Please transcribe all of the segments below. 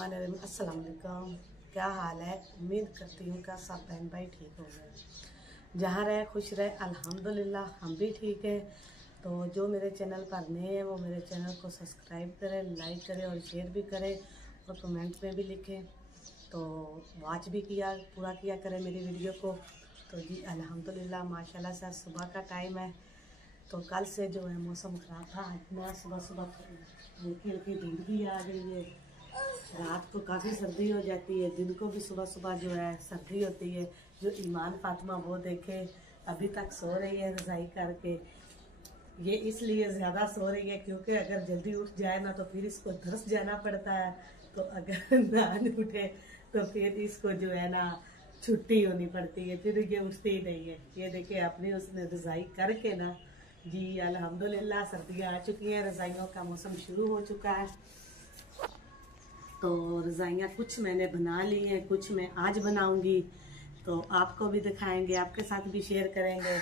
अस्सलाम वालेकुम। क्या हाल है? उम्मीद करती हूँ कि सब बहन भाई ठीक हो गए, जहाँ रहे खुश रहे। अल्हम्दुलिल्लाह हम भी ठीक है। तो जो मेरे चैनल पर नए हैं वो मेरे चैनल को सब्सक्राइब करें, लाइक करें और शेयर भी करें और कमेंट में भी लिखें। तो वॉच भी किया पूरा किया करें मेरी वीडियो को। तो जी अल्हम्दुलिल्लाह माशाल्लाह से सुबह का टाइम है। तो कल से जो है मौसम ख़राब था, इतना सुबह सुबह हल्की हल्की धूप भी आ गई है। रात को काफ़ी सर्दी हो जाती है, दिन को भी सुबह सुबह जो है सर्दी होती है। जो ईमान फातिमा वो देखे अभी तक सो रही है रज़ाई करके। ये इसलिए ज़्यादा सो रही है क्योंकि अगर जल्दी उठ जाए ना तो फिर इसको दरस जाना पड़ता है। तो अगर ना उठे तो फिर इसको जो है ना छुट्टी होनी पड़ती है, फिर ये उठती ही नहीं है। ये देखिए अपनी उसने रज़ाई करके ना जी अल्हम्दुलिल्लाह सर्दियाँ आ चुकी हैं, रज़ाइयों का मौसम शुरू हो चुका है। तो रज़ाइयाँ कुछ मैंने बना ली हैं, कुछ मैं आज बनाऊंगी। तो आपको भी दिखाएंगे, आपके साथ भी शेयर करेंगे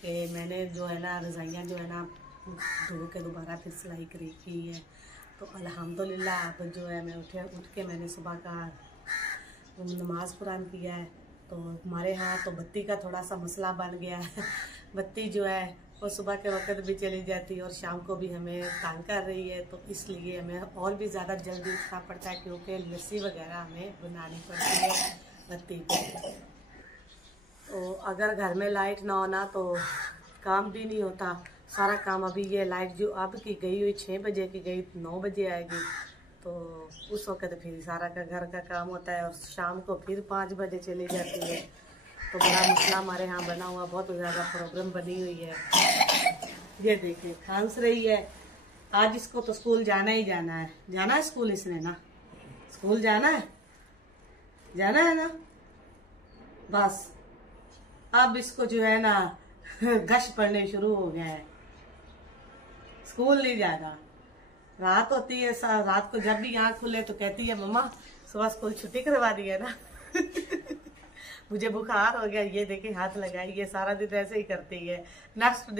कि मैंने जो है ना रज़ाइयाँ जो है ना धो के दोबारा फिर सिलाई की है। तो अल्हम्दुलिल्लाह अब जो है मैं उठ के मैंने सुबह का नमाज़ कुरान किया है। तो हमारे यहाँ तो बत्ती का थोड़ा सा मसला बन गया है। बत्ती जो है वो सुबह के वक्त भी चली जाती है और शाम को भी हमें तंग कर रही है। तो इसलिए हमें और भी ज़्यादा जल्दी उठना पड़ता है क्योंकि लस्सी वगैरह हमें बनानी पड़ती है बत्ती पे। तो अगर घर में लाइट ना होना तो काम भी नहीं होता सारा काम। अभी ये लाइट जो अब की गई हुई 6 बजे की गई, 9 बजे आएगी। तो उस वक्त फिर सारा का घर का काम होता है और शाम को फिर 5 बजे चली जाती है। तो बड़ा मसला हमारे यहाँ बना हुआ, बहुत ज़्यादा प्रॉब्लम बनी हुई है। ये देखिए खांस रही है। आज इसको तो स्कूल जाना ही जाना है। जाना है स्कूल इसने ना, स्कूल जाना है, जाना है ना। बस अब इसको जो है ना गश पड़ने शुरू हो गया है, स्कूल नहीं जाना। रात होती है, रात को जब भी आँख खुले तो कहती है मम्मा सुबह स्कूल छुट्टी करवा दी है ना। मुझे बुखार हो गया, ये देखे हाथ लगाई, ये सारा दिन ऐसे ही करती है। नेक्स्ट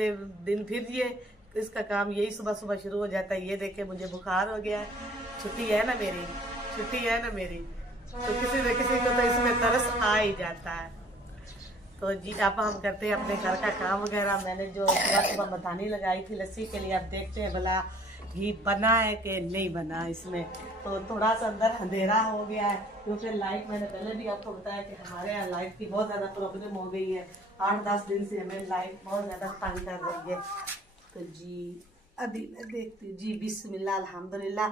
दिन फिर ये इसका काम यही सुबह सुबह शुरू हो जाता है। ये देखे मुझे बुखार हो गया, छुट्टी है ना मेरी, छुट्टी है ना मेरी। तो किसी न किसी को तो इसमें तरस आ ही जाता है। तो जी अब हम करते हैं अपने घर का काम वगैरह। मैंने जो सुबह सुबह मधानी लगाई थी लस्सी के लिए, अब देखते हैं भला घी बना है कि नहीं बना इसमें। तो थोड़ा सा अंदर अंधेरा हो गया है क्योंकि लाइट, मैंने पहले भी आपको बताया कि हमारे यहाँ लाइट की बहुत ज़्यादा प्रॉब्लम हो गई है। 8-10 दिन से हमें लाइट बहुत ज़्यादा तंग कर रही है। तो जी अभी मैं देखती हूँ जी। बिस्मिल्लाह अल्हम्दुलिल्लाह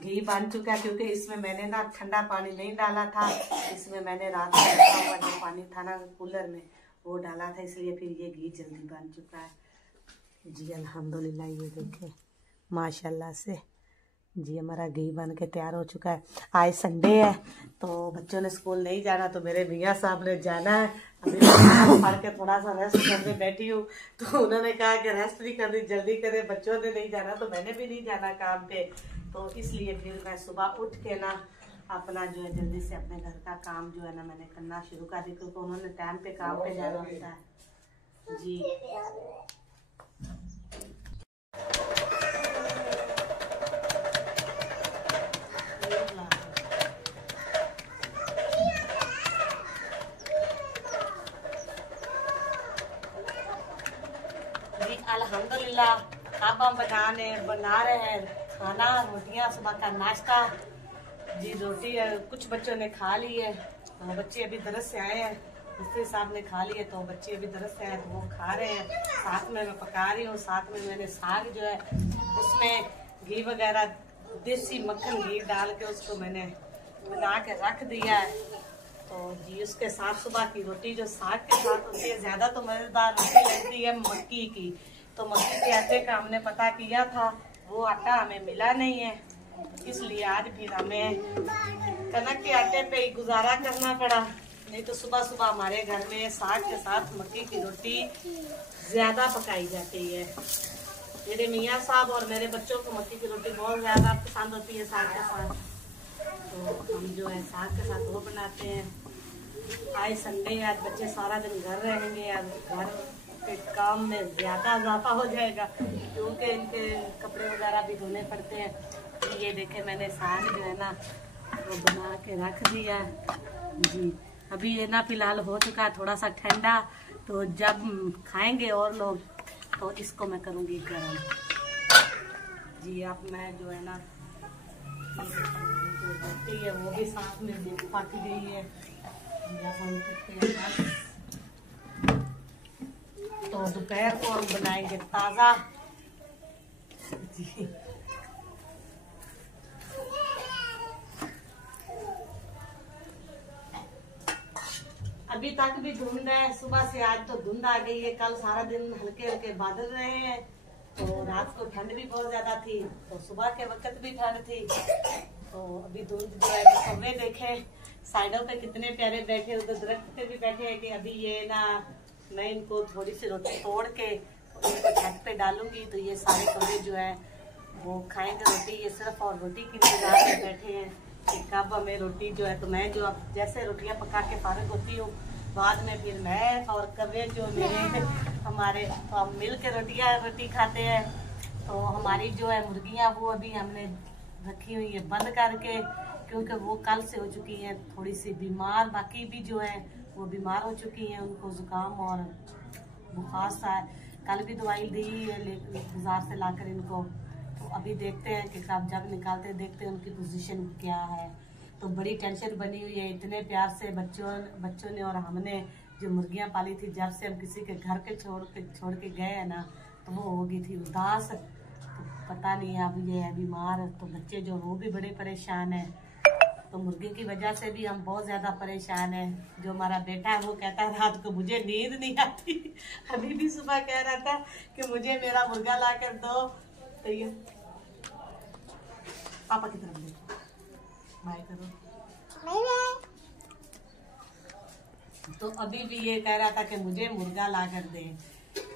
घी बन चुका है क्योंकि इसमें मैंने ना ठंडा पानी नहीं डाला था। इसमें मैंने रात में रखा हुआ जो पानी था ना कूलर में वो डाला था, इसलिए फिर ये घी जल्दी बन चुका है जी अल्हम्दुलिल्लाह। ये देखिए माशाल्लाह से जी हमारा घी बन के तैयार हो चुका है। आज संडे है तो बच्चों ने स्कूल नहीं जाना, तो मेरे मियाँ साहब ने जाना है। अभी पढ़ के थोड़ा सा रेस्ट करने बैठी हूँ तो उन्होंने कहा कि रेस्ट नहीं करनी, जल्दी करे, बच्चों ने नहीं जाना तो मैंने भी नहीं जाना काम पे। तो इसलिए फिर मैं सुबह उठ के ना अपना जो है जल्दी से अपने घर का काम जो है ना मैंने करना शुरू कर दी क्योंकि उन्होंने टाइम पे काम पे जाना होता है जी। अल्हम्दुलिल्लाह अब हम बना रहे हैं खाना, रोटियां, सुबह का नाश्ता जी। रोटी कुछ बच्चों ने खा ली है, तो बच्चे अभी दरस से आए हैं, मिस्त्री साहब ने खा लिए तो बच्चे अभी दरस से आए तो वो खा रहे हैं। साथ में मैं पका रही हूँ, साथ में मैंने साग जो है उसमें घी वगैरह देसी मक्खन घी डाल के उसको मैंने बना के रख दिया है। तो जी उसके साथ सुबह की रोटी जो साग के साथ होती है ज़्यादा तो मज़ेदार रोटी लगती है मक्की की। तो मक्की के आटे का हमने पता किया था, वो आटा हमें मिला नहीं है, इसलिए आज फिर हमें कनक के आटे पे ही गुजारा करना पड़ा। नहीं तो सुबह सुबह हमारे घर में साग के साथ मक्की की रोटी ज़्यादा पकाई जाती है। मेरे मियाँ साहब और मेरे बच्चों को मक्की की रोटी बहुत ज़्यादा पसंद होती है साग के साथ। तो हम जो है साग के साथ वो बनाते हैं। आज संडे है, आज बच्चे सारा दिन घर रहेंगे, आज घर के काम में ज़्यादा इजाफा हो जाएगा क्योंकि इनके कपड़े वगैरह भी धोने पड़ते हैं। ये देखे मैंने साग जो है ना तो बना के रख दिया जी। अभी ये ना फिलहाल हो चुका है थोड़ा सा ठंडा, तो जब खाएंगे और लोग तो इसको मैं करूँगी गर्म जी। अब मैं जो है ना जो रोटी है वो भी साथ में पक गई है। तो दोपहर को हम बनाएंगे ताज़ा जी। अभी तक भी धुंध है, सुबह से आज तो धुंध आ गई है। कल सारा दिन हल्के हल्के बादल रहे हैं, तो रात को ठंड भी बहुत ज्यादा थी, तो सुबह के वक्त भी ठंड थी। तो अभी धुंध जो है तो कौवे देखे साइडों पे कितने प्यारे बैठे, उधर दरख्त पे भी बैठे हैं। कि अभी ये ना मैं इनको थोड़ी सी रोटी तोड़ के इनको छत पे डालूंगी, तो ये सारे कौवे जो है वो खाएंगे रोटी। ये सिर्फ और रोटी की इंतजार में बैठे हैं कि कब हमें रोटी जो है। तो मैं जो अब जैसे रोटियां पका के फारिग होती हूँ, बाद में फिर मैं और कौवे जो मेरे हमारे तो हम मिल के रोटी खाते हैं। तो हमारी जो है मुर्गियाँ वो अभी हमने रखी हुई है बंद करके, क्योंकि वो कल से हो चुकी हैं थोड़ी सी बीमार। बाकी भी जो है वो बीमार हो चुकी हैं, उनको जुकाम और बुखार सा है। कल भी दवाई दी है बाजार से लाकर इनको। तो अभी देखते हैं कि कब जब निकालते देखते हैं उनकी पोजीशन क्या है। तो बड़ी टेंशन बनी हुई है। इतने प्यार से बच्चों ने और हमने जो मुर्गियां पाली थी, जब से हम किसी के घर के छोड़ के गए हैं ना, तो वो हो गई थी उदास। तो पता नहीं अब ये है बीमार, तो बच्चे जो वो भी बड़े परेशान हैं। तो मुर्गी की वजह से भी हम बहुत ज़्यादा परेशान हैं। जो हमारा बेटा है वो कहता है रात को मुझे नींद नहीं आती। अभी भी सुबह कह रहा था कि मुझे मेरा मुर्गा ला कर दो। तो ये पापा की तरफ देखो, बाय करो। तो अभी भी ये कह रहा था कि मुझे मुर्गा ला कर दे।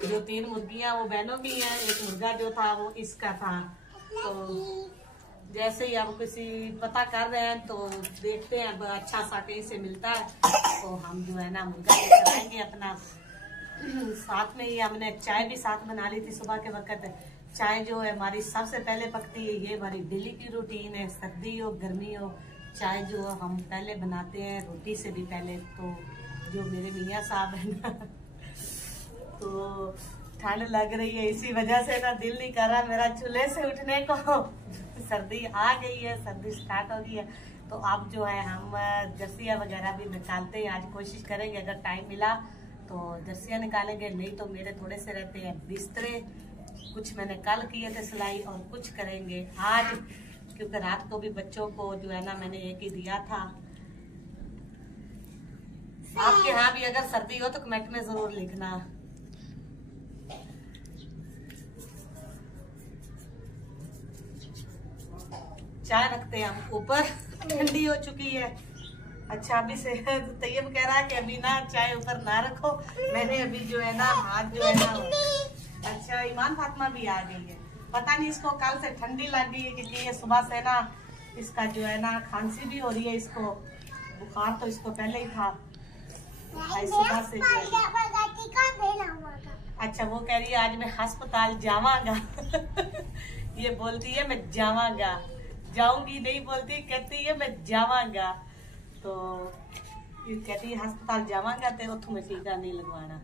जो 3 मुर्गियां वो बहनों की हैं, एक मुर्गा जो था वो इसका था। तो जैसे ही अब किसी पता कर रहे हैं तो देखते हैं अब अच्छा सा कहीं से मिलता है तो हम जो है ना मुर्गा लेकर आएंगे अपना। साथ में ही हमने चाय भी साथ बना ली थी सुबह के वक्त। चाय जो है हमारी सबसे पहले पकती है, ये हमारी डेली की रूटीन है। सर्दी हो गर्मी हो, चाय जो हम पहले बनाते हैं रोटी से भी पहले। तो जो मेरे मियाँ साहब है ना, तो ठंड लग रही है, इसी वजह से ना दिल नहीं कर रहा मेरा चूल्हे से उठने को। सर्दी आ गई है, सर्दी स्टार्ट हो गई है। तो अब जो है हम जर्सियाँ वगैरह भी निकालते हैं। आज कोशिश करेंगे अगर टाइम मिला तो जर्सियाँ निकालेंगे, नहीं तो मेरे थोड़े से रहते हैं बिस्तरे। कुछ मैंने कल किए थे सिलाई और कुछ करेंगे आज, क्योंकि रात को भी बच्चों को जो है ना मैंने एक ही दिया था। आपके यहाँ भी अगर सर्दी हो तो कमेंट में जरूर लिखना। चाय रखते हैं हम ऊपर, ठंडी हो चुकी है। अच्छा अभी से तैयब कह रहा है कि अभी ना चाय ऊपर ना रखो। मैंने अभी जो है ना हाथ जो है ना, अच्छा ईमान फातिमा भी आ गई है। पता नहीं इसको कल से ठंडी लग गई है, क्योंकि ये सुबह से ना इसका जो है ना खांसी भी हो रही है। इसको बुखार तो इसको पहले ही था, सुबह से अच्छा वो कह रही है आज मैं अस्पताल जावांगा। ये बोलती है मैं जावांगा, जाऊंगी नहीं बोलती, कहती है मैं जावांगा। तो ये कहती है अस्पताल जावांगा तो उठू में टीका नहीं लगवाना।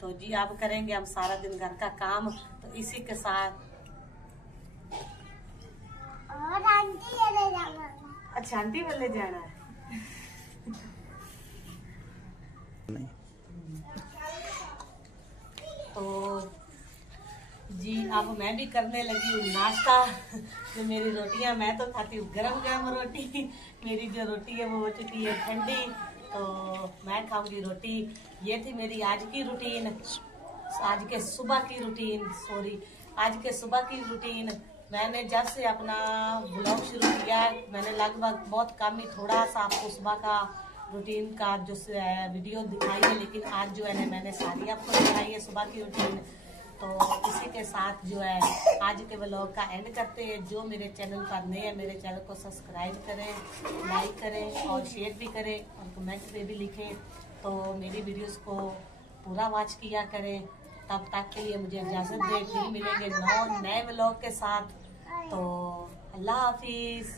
तो जी आप करेंगे हम सारा दिन घर का काम। तो इसी के साथ अच्छा आंटी वाले जाना है। तो जी अब मैं भी करने लगी हूँ नाश्ता। जो मेरी रोटियां मैं तो खाती हूँ गरम गरम रोटी। मेरी जो रोटी है वो हो चुकी है ठंडी, तो मैं खाऊंगी रोटी। ये थी मेरी आज की रूटीन, आज के सुबह की रूटीन, आज के सुबह की रूटीन। मैंने जब से अपना ब्लॉग शुरू किया मैंने लगभग बहुत कम ही थोड़ा सा आपको सुबह का रूटीन का जो वीडियो दिखाई है, लेकिन आज जो है मैंने सारी आपको दिखाई है सुबह की रूटीन। तो इसी के साथ जो है आज के व्लॉग का एंड करते हैं। जो मेरे चैनल पर नए हैं मेरे चैनल को सब्सक्राइब करें, लाइक करें और शेयर भी करें और कमेंट में भी लिखें। तो मेरी वीडियोस को पूरा वॉच किया करें। तब तक के लिए मुझे इजाज़त दें, फिर मिलेंगे नए व्लॉग के साथ। तो अल्लाह हाफिज़।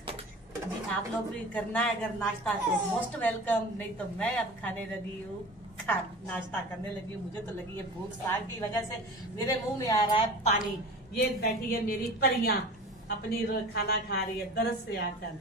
जी आप लोग भी करना है अगर नाश्ता तो मोस्ट वेलकम, नहीं तो मैं अब खाने लगी हूँ, नाश्ता करने लगी हूँ। मुझे तो लगी है भूख, साग की वजह से मेरे मुंह में आ रहा है पानी। ये बैठी है मेरी परियां, अपनी खाना खा रही है दरस से आकर।